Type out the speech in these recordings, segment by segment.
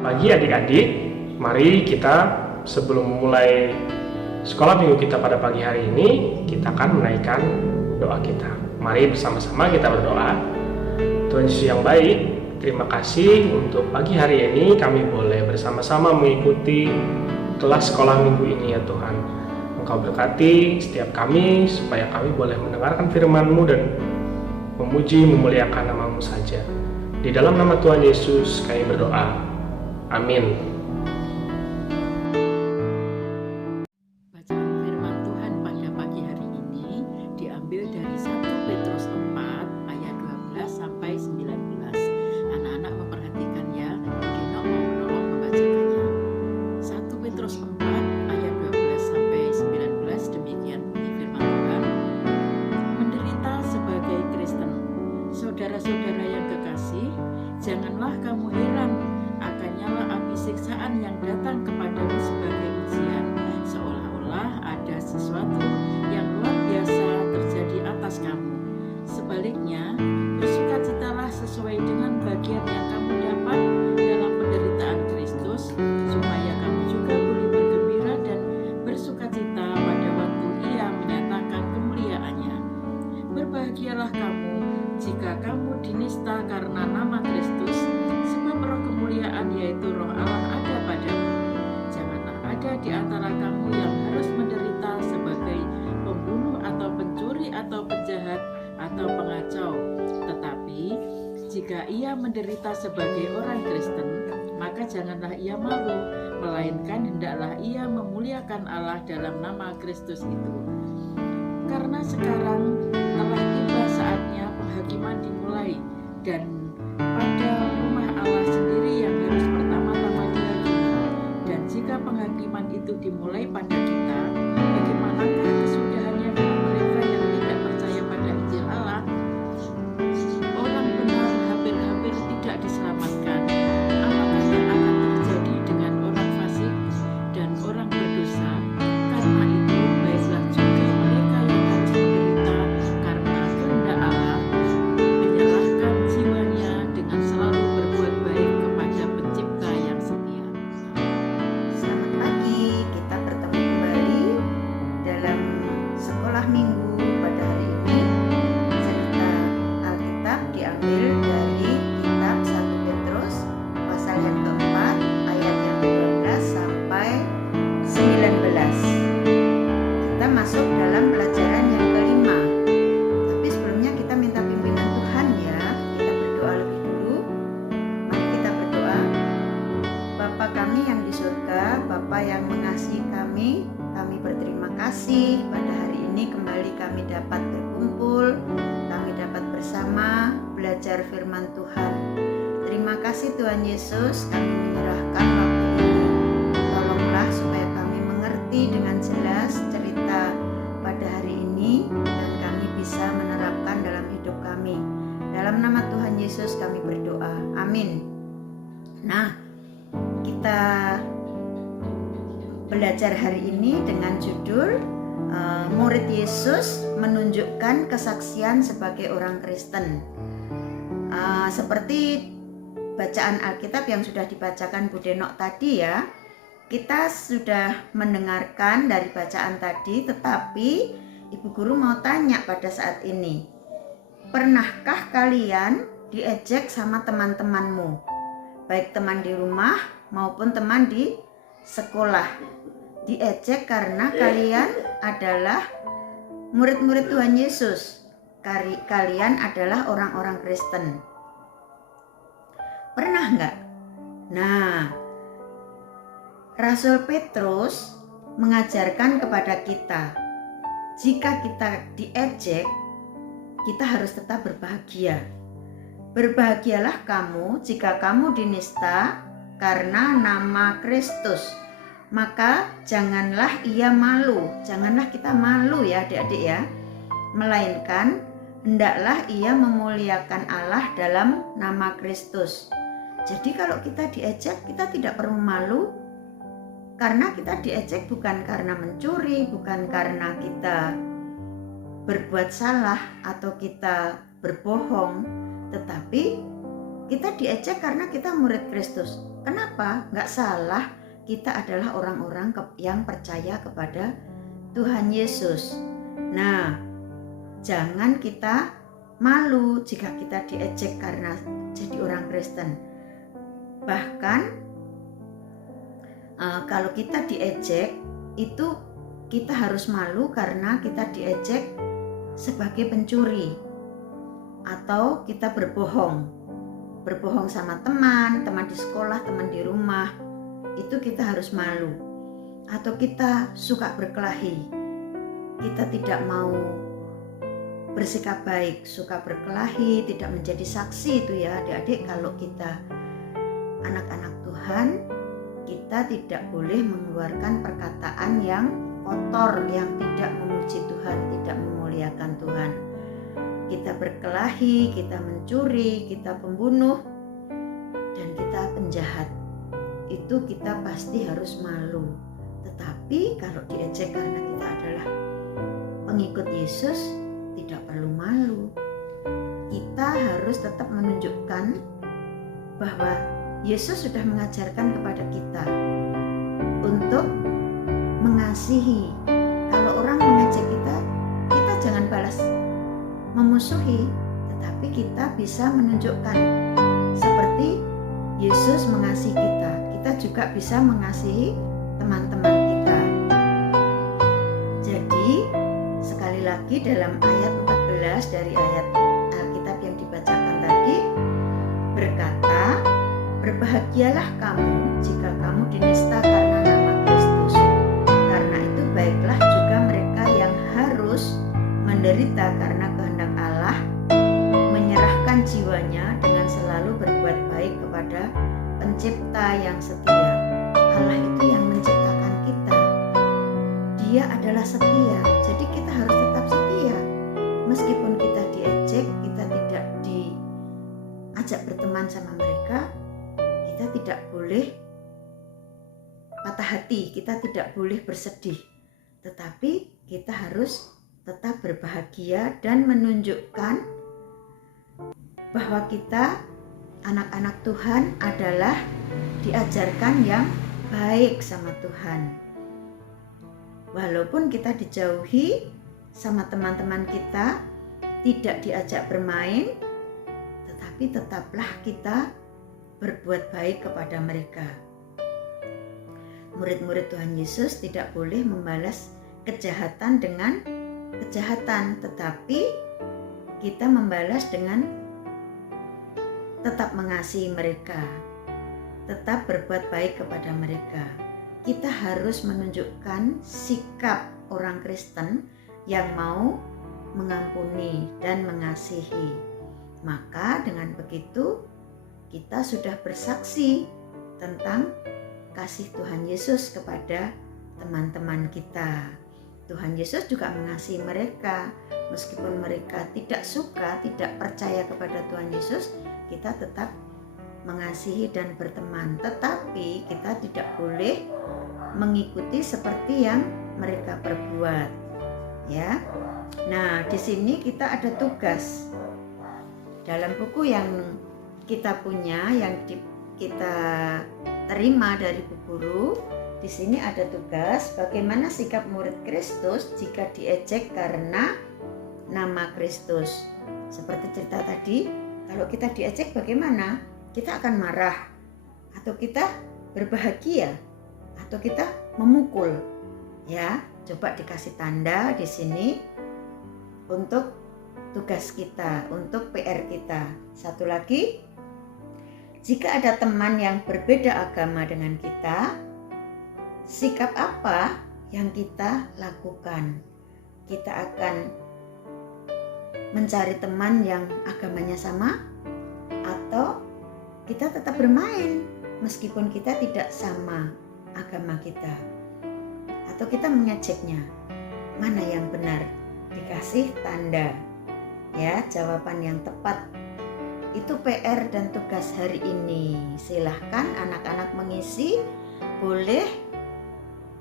Pagi adik-adik, mari kita sebelum memulai sekolah minggu kita pada pagi hari ini, kita akan menaikkan doa kita. Mari bersama-sama kita berdoa. Tuhan Yesus yang baik, terima kasih untuk pagi hari ini kami boleh bersama-sama mengikuti kelas sekolah minggu ini ya Tuhan. Engkau berkati setiap kami supaya kami boleh mendengarkan firman-Mu dan memuji memuliakan nama-Mu saja. Di dalam nama Tuhan Yesus kami berdoa. Amin. Bacaan firman Tuhan pada pagi hari ini diambil dari 1 Petrus 4 ayat 12 sampai 19. Anak-anak memperhatikan ya, Dino mau menolong membacakannya. 1 Petrus 4 ayat 12 sampai 19, demikian bunyi firman Tuhan. Menderita sebagai Kristen. Saudara-saudara yang kekasih, janganlah kamu heran akan nyala api siksaan yang datang kepadamu sebagai ujian, seolah-olah ada sesuatu yang luar biasa terjadi atas kamu. Sebaliknya, bersukacitalah sesuai dengan bagian yang kamu dapat dalam penderitaan Kristus, supaya kamu juga boleh bergembira dan bersukacita pada waktu Ia menyatakan kemuliaannya. Berbahagialah kamu jika kamu dinista karena nama Kristus, sebab roh kemuliaan yaitu roh Allah ada padamu. Janganlah ada di antara kamu yang harus menderita sebagai pembunuh atau pencuri atau penjahat atau pengacau. Tetapi jika ia menderita sebagai orang Kristen, maka janganlah ia malu, melainkan hendaklah ia memuliakan Allah dalam nama Kristus itu. Karena sekarang telah tiba saatnya penghakiman dimulai, dan pada rumah Allah sendiri yang harus pertama-tama dihakimi. Dan jika penghakiman itu dimulai pada kita, bagaimanakah kesudahannya dengan mereka yang tidak percaya pada Injil Allah? Orang benar hampir-hampir tidak diselamatkan. Apakah yang akan terjadi dengan orang fasik dan orang berdosa? Karena itu baiklah juga mereka yang harus menderita karena kehendak Allah, menyerahkan jiwanya dengan selalu berbuat baik kepada Pencipta yang setia. Selamat pagi, kita bertemu kembali dalam sekolah minggu pada hari ini. Cerita Alkitab diambil dari kitab 1 Petrus pasal yang keempat ayat yang 12 sampai 19. Kita masuk dalam pelajaran yang kelima. Tapi sebelumnya kita minta pimpinan Tuhan ya. Kita berdoa lebih dulu. Mari kita berdoa. Bapa kami yang di surga, Bapa yang mengasihi kami berterima kasih pada hari ini kembali kami dapat berkumpul, kami dapat bersama belajar firman Tuhan. Terima kasih Tuhan Yesus, kami menyerahkan waktu ini. Tolonglah supaya kami mengerti dengan jelas cerita pada hari ini dan kami bisa menerapkan dalam hidup kami. Dalam nama Tuhan Yesus kami berdoa. Amin. Nah, kita belajar hari ini dengan judul Murid Yesus menunjukkan kesaksian sebagai orang Kristen. Seperti bacaan Alkitab yang sudah dibacakan Bu Denok tadi ya, kita sudah mendengarkan dari bacaan tadi, tetapi Ibu Guru mau tanya pada saat ini, pernahkah kalian diejek sama teman-temanmu? Baik teman di rumah maupun teman di sekolah. Diejek karena kalian adalah murid-murid Tuhan Yesus. Kalian adalah orang-orang Kristen. Pernah enggak? Nah, Rasul Petrus mengajarkan kepada kita, jika kita diejek, kita harus tetap berbahagia. Berbahagialah kamu jika kamu dinista karena nama Kristus. Maka janganlah ia malu, janganlah kita malu ya adik-adik ya. Melainkan hendaklah ia memuliakan Allah dalam nama Kristus. Jadi kalau kita diejek, kita tidak perlu malu. Karena kita diejek bukan karena mencuri, bukan karena kita berbuat salah atau kita berbohong, tetapi kita diejek karena kita murid Kristus. Kenapa? Nggak salah, kita adalah orang-orang yang percaya kepada Tuhan Yesus. Nah, jangan kita malu jika kita diejek karena jadi orang Kristen. Bahkan kalau kita diejek, itu kita harus malu karena kita diejek sebagai pencuri, atau kita berbohong sama teman di sekolah, teman di rumah, itu kita harus malu. Atau kita suka berkelahi, kita tidak mau bersikap baik, suka berkelahi, tidak menjadi saksi. Itu ya adik-adik, kalau kita anak-anak Tuhan, kita tidak boleh mengeluarkan perkataan yang kotor, yang tidak memuji Tuhan, tidak memuliakan Tuhan. Kita berkelahi, kita mencuri, kita pembunuh, dan kita penjahat. Itu kita pasti harus malu. Tetapi kalau diejek karena kita adalah pengikut Yesus, tidak perlu malu. Kita harus tetap menunjukkan bahwa Yesus sudah mengajarkan kepada kita untuk mengasihi. Kalau orang mengejek kita, kita jangan balas memusuhi, tetapi kita bisa menunjukkan seperti Yesus mengasihi kita. Kita juga bisa mengasihi teman-teman kita. Jadi sekali lagi dalam ayat 14 dari ayat Alkitab yang dibacakan tadi berkata, berbahagialah kamu jika kamu dinista karena nama Kristus. Karena itu baiklah juga mereka yang harus menderita karena kehendak Allah, menyerahkan jiwanya dengan selalu berbuat baik kepada Pencipta yang setia. Allah itu yang menciptakan kita. Dia adalah setia, jadi kita harus tetap setia. Meskipun kita diejek, kita tidak diajak berteman sama mereka, kita tidak boleh patah hati, kita tidak boleh bersedih. Tetapi kita harus tetap berbahagia dan menunjukkan bahwa kita anak-anak Tuhan adalah diajarkan yang baik sama Tuhan. Walaupun kita dijauhi sama teman-teman kita, tidak diajak bermain, tetapi tetaplah kita berbuat baik kepada mereka. Murid-murid Tuhan Yesus tidak boleh membalas kejahatan dengan kejahatan, tetapi kita membalas dengan tetap mengasihi mereka, tetap berbuat baik kepada mereka. Kita harus menunjukkan sikap orang Kristen yang mau mengampuni dan mengasihi. Maka dengan begitu kita sudah bersaksi tentang kasih Tuhan Yesus kepada teman-teman kita. Tuhan Yesus juga mengasihi mereka. Meskipun mereka tidak suka, tidak percaya kepada Tuhan Yesus, kita tetap mengasihi dan berteman. Tetapi kita tidak boleh mengikuti seperti yang mereka perbuat. Ya. Nah, di sini kita ada tugas. Dalam buku yang kita punya, yang kita terima dari Bu Guru, di sini ada tugas bagaimana sikap murid Kristus jika diejek karena nama Kristus. Seperti cerita tadi, kalau kita diejek bagaimana? Kita akan marah, atau kita berbahagia, atau kita memukul. Ya, coba dikasih tanda di sini untuk tugas kita, untuk PR kita. Satu lagi, jika ada teman yang berbeda agama dengan kita, sikap apa yang kita lakukan? Kita akan mencari teman yang agamanya sama, atau kita tetap bermain meskipun kita tidak sama agama kita, atau kita mengejeknya. Mana yang benar? Dikasih tanda. Ya, jawaban yang tepat. Itu PR dan tugas hari ini. Silahkan anak-anak mengisi. Boleh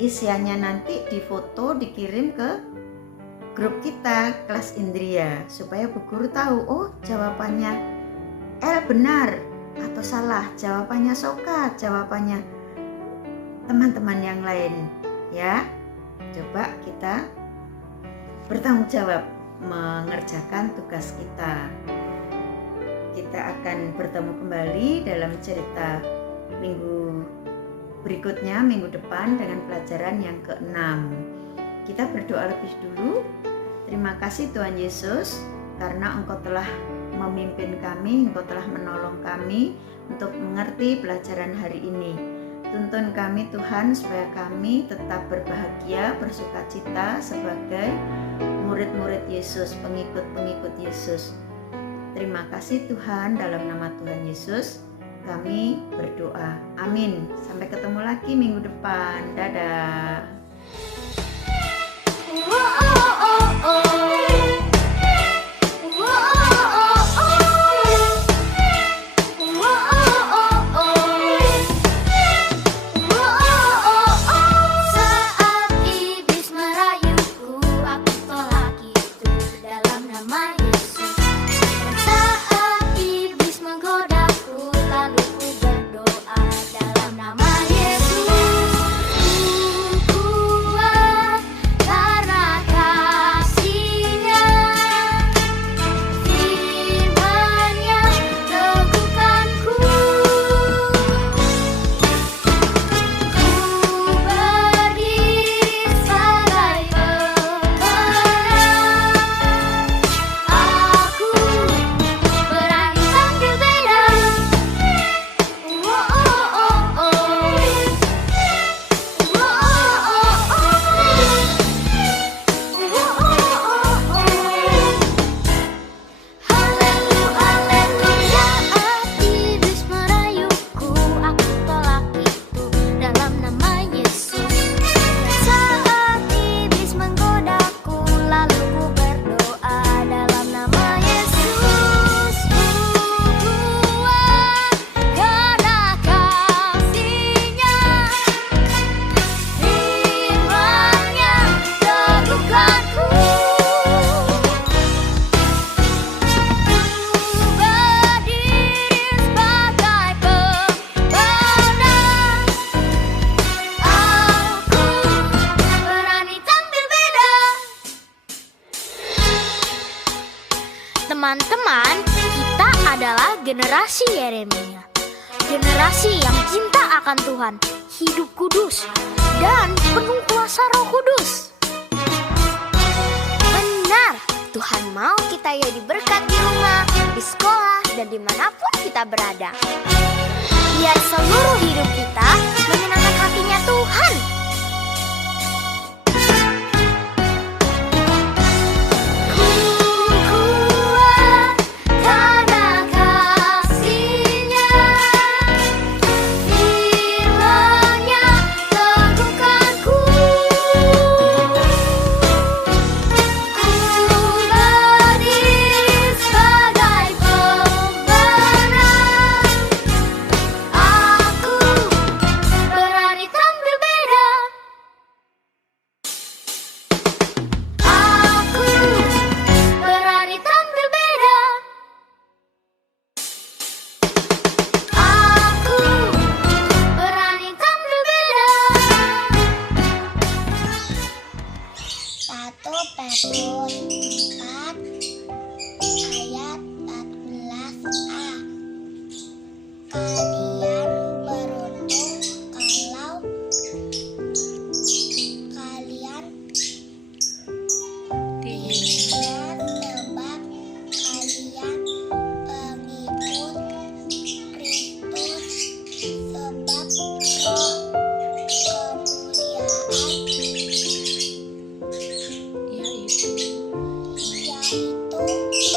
isiannya nanti difoto, dikirim ke grup kita, kelas Indria, supaya Bu Guru tahu, oh jawabannya L benar, atau salah, jawabannya Soka, jawabannya teman-teman yang lain ya. Coba kita bertanggung jawab mengerjakan tugas kita. Kita akan bertemu kembali dalam cerita minggu berikutnya, minggu depan, dengan pelajaran yang ke-6. Kita berdoa lebih dulu. Terima kasih Tuhan Yesus, karena Engkau telah memimpin kami, Engkau telah menolong kami untuk mengerti pelajaran hari ini. Tuntun kami Tuhan, supaya kami tetap berbahagia, bersukacita sebagai murid-murid Yesus, pengikut-pengikut Yesus. Terima kasih Tuhan, dalam nama Tuhan Yesus kami berdoa. Amin. Sampai ketemu lagi minggu depan. Dadah. Teman-teman, kita adalah generasi Yeremia. Generasi yang cinta akan Tuhan, hidup kudus, dan penuh kuasa Roh Kudus. Benar, Tuhan mau kita jadi berkat di rumah, di sekolah, dan dimanapun kita berada. Biar seluruh hidup kita menyenangkan hatinya Tuhan. Petrus 4 ayat 14a. Kalian beruntung kalau kalian diingat, sebab kalian pengikut Kristus, sebab roh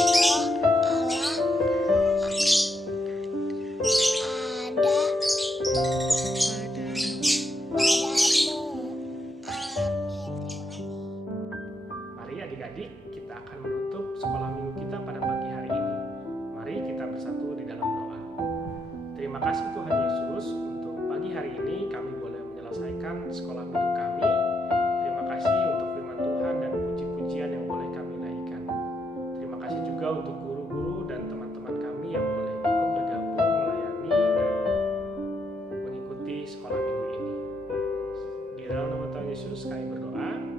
kemuliaan yaitu roh Allah ada padamu. Amin. Mari adik-adik, kita akan menutup sekolah minggu kita pada pagi hari ini. Mari kita bersatu di dalam doa. Terima kasih Tuhan Yesus, untuk pagi hari ini kami boleh menyelesaikan sekolah minggu kami. Terima kasih untuk firman Tuhan dan puji-pujian yang boleh kami naikkan. Terima kasih juga untuk guru-guru dan teman-teman kami yang boleh ikut bergabung melayani Yesus kami berdoa.